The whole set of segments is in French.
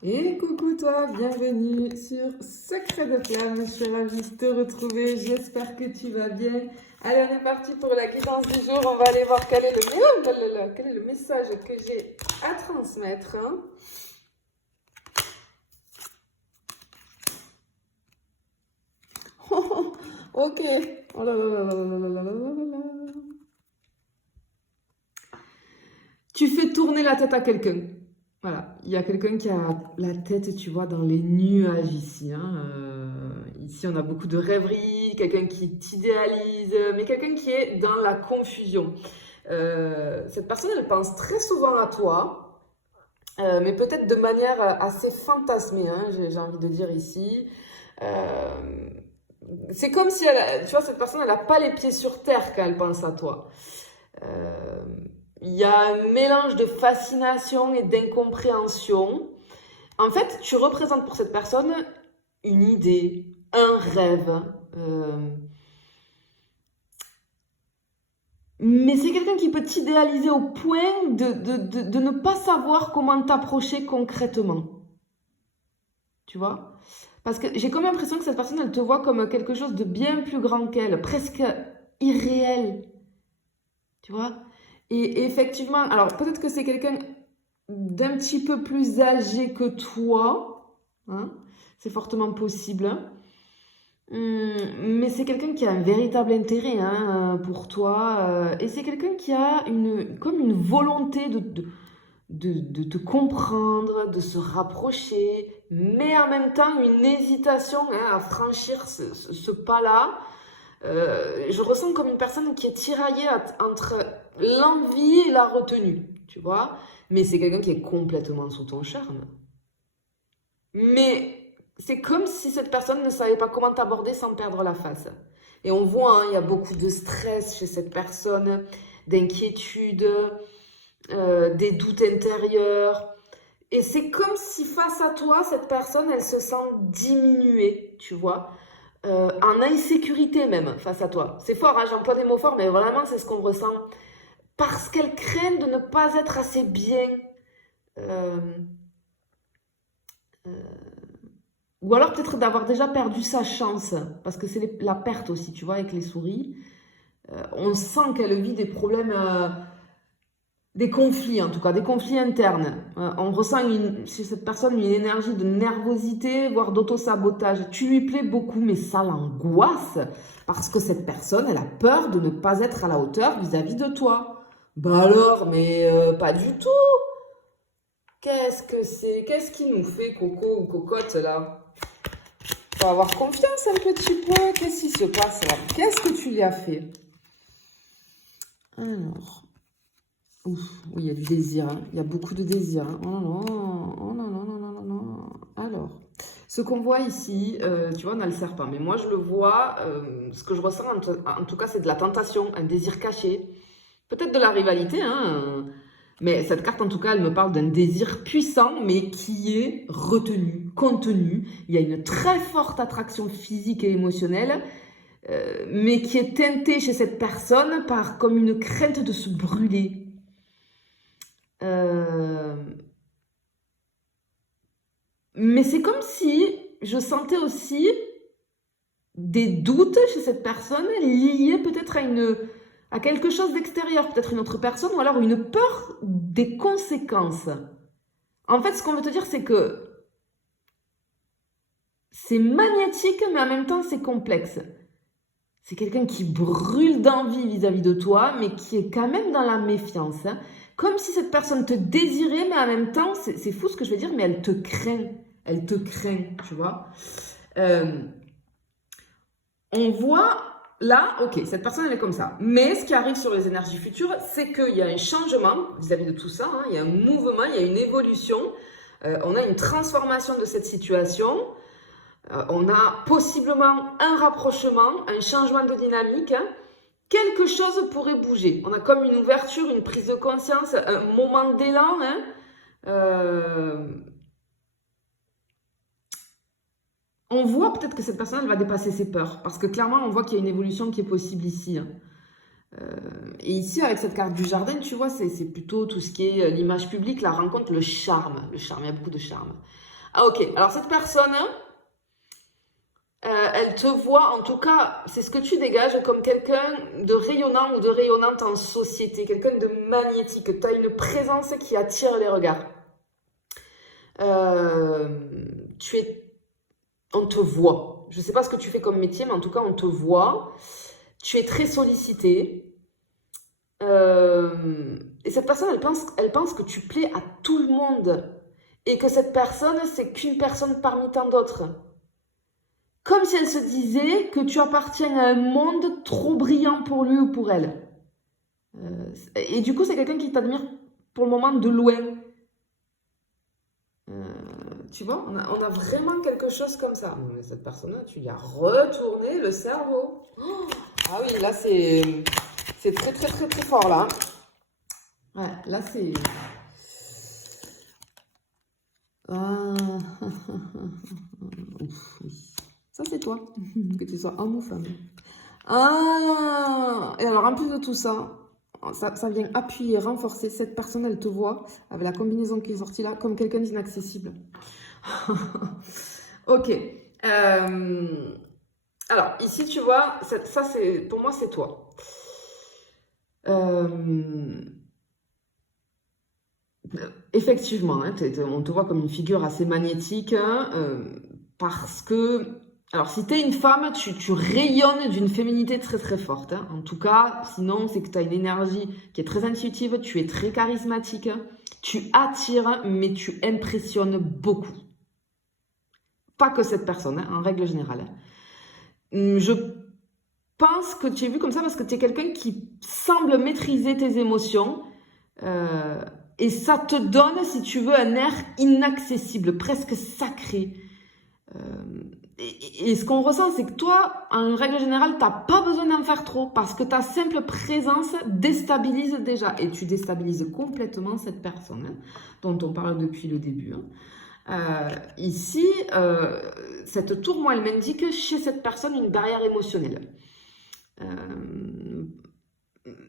Et coucou toi, bienvenue sur Secret de Flamme. Je suis ravie de te retrouver, j'espère que tu vas bien. Allez, on est parti pour la guidance du jour. On va aller voir quel est quel est le message que j'ai à transmettre. Ok. Oh là là là là là là là là là là. Tu fais tourner la tête à quelqu'un. Voilà, il y a quelqu'un qui a la tête, tu vois, dans les nuages ici. Ici, on a beaucoup de rêveries, quelqu'un qui t'idéalise, mais quelqu'un qui est dans la confusion. Cette personne, elle pense très souvent à toi, mais peut-être de manière assez fantasmée, hein, j'ai envie de dire ici. Euh, c'est comme si, tu vois, cette personne, elle n'a pas les pieds sur terre quand elle pense à toi. Euh, Il y a un mélange de fascination et d'incompréhension. En fait, tu représentes pour cette personne une idée, un rêve. euh, mais c'est quelqu'un qui peut t'idéaliser au point de ne pas savoir comment t'approcher concrètement. Tu vois? Parce que j'ai comme l'impression que cette personne, elle te voit comme quelque chose de bien plus grand qu'elle, presque irréel. Tu vois? Et effectivement, alors peut-être que c'est quelqu'un d'un petit peu plus âgé que toi, hein, c'est fortement possible. Mais c'est quelqu'un qui a un véritable intérêt hein, pour toi. Et c'est quelqu'un qui a comme une volonté de te comprendre, de se rapprocher, mais en même temps une hésitation hein, à franchir ce pas-là. Je ressens comme une personne qui est tiraillée entre l'envie et la retenue, tu vois. Mais c'est quelqu'un qui est complètement sous ton charme. Mais c'est comme si cette personne ne savait pas comment t'aborder sans perdre la face. Et on voit, hein, il y a beaucoup de stress chez cette personne, d'inquiétude, des doutes intérieurs. Et c'est comme si face à toi, cette personne, elle se sent diminuée, tu vois, en insécurité même face à toi. C'est fort, hein, j'emploie des mots forts, mais vraiment c'est ce qu'on ressent. Parce qu'elle craint de ne pas être assez bien. Euh, Ou alors peut-être d'avoir déjà perdu sa chance, parce que c'est la perte aussi, tu vois, avec les souris. On sent qu'elle vit des problèmes, des conflits en tout cas, des conflits internes. On ressent chez cette personne une énergie de nervosité, voire d'auto-sabotage. Tu lui plais beaucoup, mais ça l'angoisse, parce que cette personne, elle a peur de ne pas être à la hauteur vis-à-vis de toi. Bah alors, mais pas du tout. Qu'est-ce que c'est? Qu'est-ce qui nous fait coco ou cocotte là? Faut avoir confiance un petit peu. Qu'est-ce qui se passe là? Qu'est-ce que tu lui as fait? Alors, ouf, oui, il y a du désir. Hein. Il y a beaucoup de désir. Hein. Oh non, oh non, non, non, non, non, non. Alors, ce qu'on voit ici, tu vois, on a le serpent. Mais moi, je le vois, ce que je ressens, en tout cas, c'est de la tentation, un désir caché. Peut-être de la rivalité, hein. Mais cette carte, en tout cas, elle me parle d'un désir puissant, mais qui est retenu, contenu. Il y a une très forte attraction physique et émotionnelle. Mais qui est teintée chez cette personne par comme une crainte de se brûler. Euh, mais c'est comme si je sentais aussi des doutes chez cette personne liés peut-être à quelque chose d'extérieur, peut-être une autre personne, ou alors une peur des conséquences. En fait, ce qu'on veut te dire, c'est que c'est magnétique, mais en même temps, c'est complexe. C'est quelqu'un qui brûle d'envie vis-à-vis de toi, mais qui est quand même dans la méfiance. Hein. Comme si cette personne te désirait, mais en même temps, c'est fou ce que je veux dire, mais elle te craint. Elle te craint, tu vois. Euh, on voit là, ok, cette personne, elle est comme ça. Mais ce qui arrive sur les énergies futures, c'est qu'il y a un changement vis-à-vis de tout ça. Hein. Il y a un mouvement, il y a une évolution. On a une transformation de cette situation. On a possiblement un rapprochement, un changement de dynamique. Hein. Quelque chose pourrait bouger. On a comme une ouverture, une prise de conscience, un moment d'élan. Hein. Euh, on voit peut-être que cette personne elle va dépasser ses peurs. Parce que clairement, on voit qu'il y a une évolution qui est possible ici. Hein. Et ici, avec cette carte du jardin, tu vois, c'est plutôt tout ce qui est l'image publique, la rencontre, le charme. Le charme, il y a beaucoup de charme. Ah ok, alors cette personne, elle te voit, en tout cas, c'est ce que tu dégages comme quelqu'un de rayonnant ou de rayonnante en société, quelqu'un de magnétique. Tu as une présence qui attire les regards. On te voit. Je ne sais pas ce que tu fais comme métier, mais en tout cas, on te voit. Tu es très sollicité. Et cette personne, elle pense que tu plais à tout le monde. Et que cette personne, c'est qu'une personne parmi tant d'autres. Comme si elle se disait que tu appartiens à un monde trop brillant pour lui ou pour elle. Et du coup, c'est quelqu'un qui t'admire pour le moment de loin. Tu vois, on a vraiment quelque chose comme ça. Mais cette personne-là, tu lui as retourné le cerveau. Oh, ah oui, là, c'est très, très, très, très fort, là. Ouais, là, c'est... Ah. Ça, c'est toi, que tu sois homme ou femme. Ah. Et alors, en plus de tout ça, ça vient appuyer, renforcer. Cette personne, elle te voit, avec la combinaison qui est sortie là, comme quelqu'un d'inaccessible. Ok. Alors, ici, tu vois, ça, pour moi, c'est toi. Effectivement, hein, on te voit comme une figure assez magnétique, parce que... Alors, si tu es une femme, tu rayonnes d'une féminité très très forte. Hein. En tout cas, sinon, c'est que tu as une énergie qui est très intuitive, tu es très charismatique, tu attires, mais tu impressionnes beaucoup. Pas que cette personne, hein, en règle générale. Je pense que tu es vu comme ça parce que tu es quelqu'un qui semble maîtriser tes émotions. Et ça te donne, si tu veux, un air inaccessible, presque sacré. Et ce qu'on ressent, c'est que toi, en règle générale, tu n'as pas besoin d'en faire trop parce que ta simple présence déstabilise déjà. Et tu déstabilises complètement cette personne, hein, dont on parle depuis le début. Hein. Ici, cette tour, moi, elle m'indique chez cette personne une barrière émotionnelle.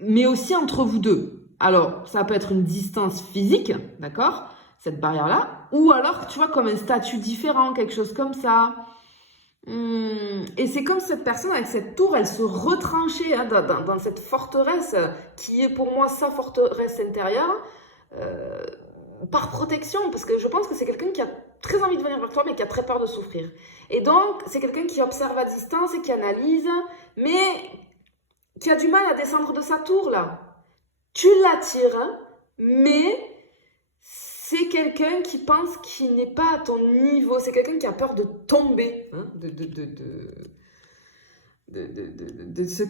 Mais aussi entre vous deux. Alors, ça peut être une distance physique, d'accord, cette barrière-là, ou alors, tu vois, comme un statut différent, quelque chose comme ça. Et c'est comme cette personne, avec cette tour, elle se retranchait, hein, dans cette forteresse, qui est pour moi sa forteresse intérieure, par protection, parce que je pense que c'est quelqu'un qui a très envie de venir vers toi, mais qui a très peur de souffrir. Et donc, c'est quelqu'un qui observe à distance et qui analyse, mais qui a du mal à descendre de sa tour, là. Tu l'attires, hein, mais c'est quelqu'un qui pense qu'il n'est pas à ton niveau. C'est quelqu'un qui a peur de tomber, hein, de se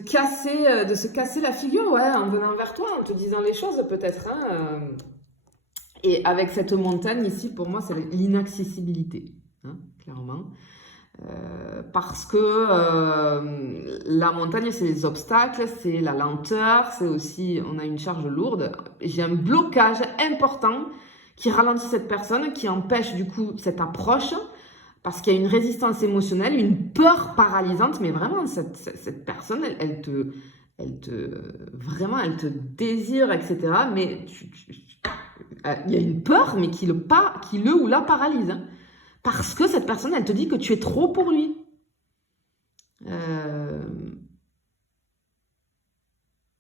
casser la figure, ouais, en venant vers toi, en te disant les choses, peut-être. Hein, Et avec cette montagne ici, pour moi, c'est l'inaccessibilité, hein, clairement. Parce que la montagne, c'est les obstacles, c'est la lenteur, c'est aussi, on a une charge lourde. J'ai un blocage important qui ralentit cette personne, qui empêche du coup cette approche, parce qu'il y a une résistance émotionnelle, une peur paralysante, mais vraiment, cette personne, vraiment, elle te désire, etc. Mais il y a une peur, mais qui le ou la paralyse. Hein. Parce que cette personne, elle te dit que tu es trop pour lui.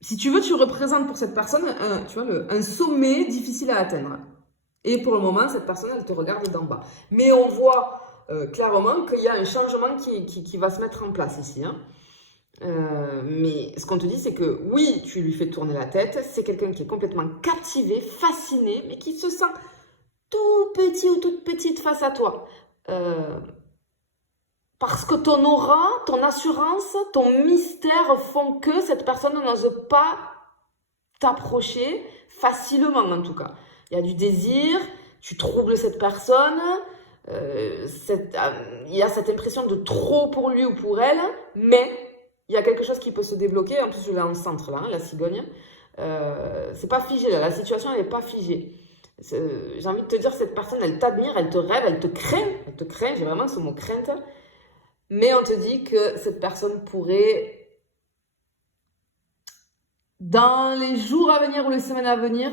Si tu veux, tu représentes pour cette personne un sommet difficile à atteindre. Et pour le moment, cette personne, elle te regarde d'en bas. Mais on voit clairement qu'il y a un changement qui va se mettre en place ici. Hein. Mais ce qu'on te dit, c'est que oui, tu lui fais tourner la tête. C'est quelqu'un qui est complètement captivé, fasciné, mais qui se sent tout petit ou toute petite face à toi. Parce que ton aura, ton assurance, ton mystère font que cette personne n'ose pas t'approcher facilement, en tout cas. Il y a du désir, tu troubles cette personne, il y a cette impression de trop pour lui ou pour elle, mais il y a quelque chose qui peut se débloquer. En plus, je l'ai en centre, là, hein, la cigogne. C'est pas figé, là. La situation, elle n'est pas figée. J'ai envie de te dire, cette personne, elle t'admire, elle te rêve, elle te craint, j'ai vraiment ce mot crainte, mais on te dit que cette personne pourrait dans les jours à venir ou les semaines à venir,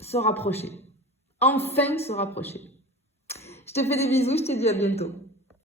se rapprocher. Enfin se rapprocher. Je te fais des bisous, je te dis à bientôt.